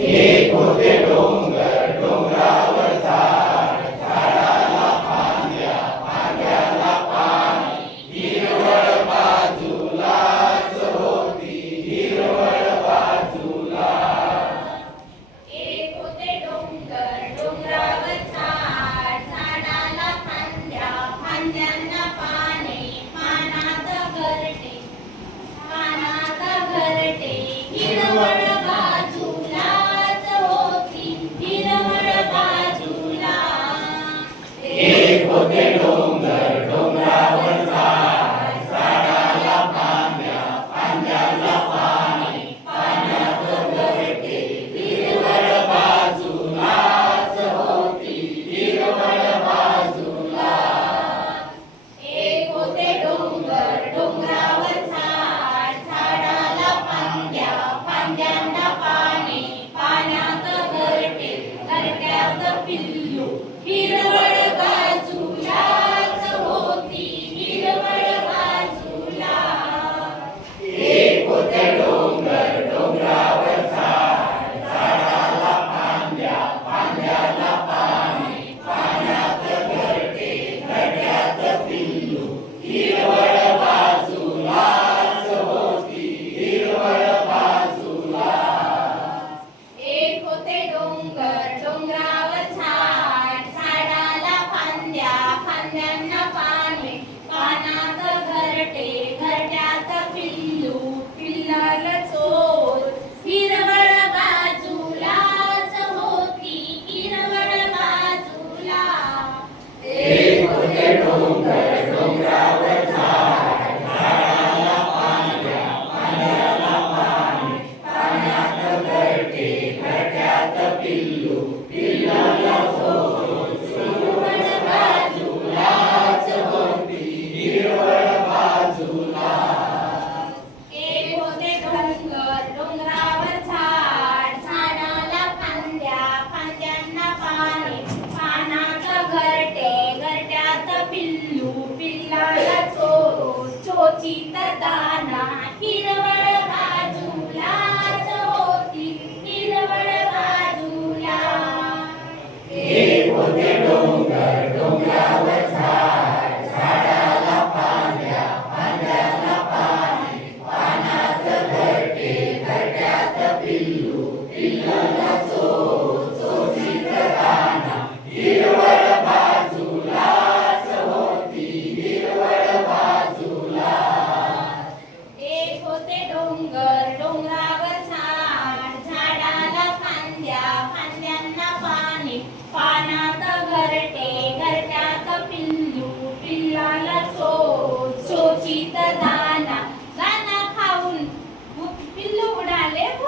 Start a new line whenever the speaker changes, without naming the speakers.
y por qué पिकताना हिरवळ बाजूलाच होती हिरवळ बाजूला
हे होते डोंगर डोंगरावर झाड झाडाला
पांढऱ्या पांढऱ्याला पाणी पानात घरटे घरट्यात पिल्लू पिल्लाला letra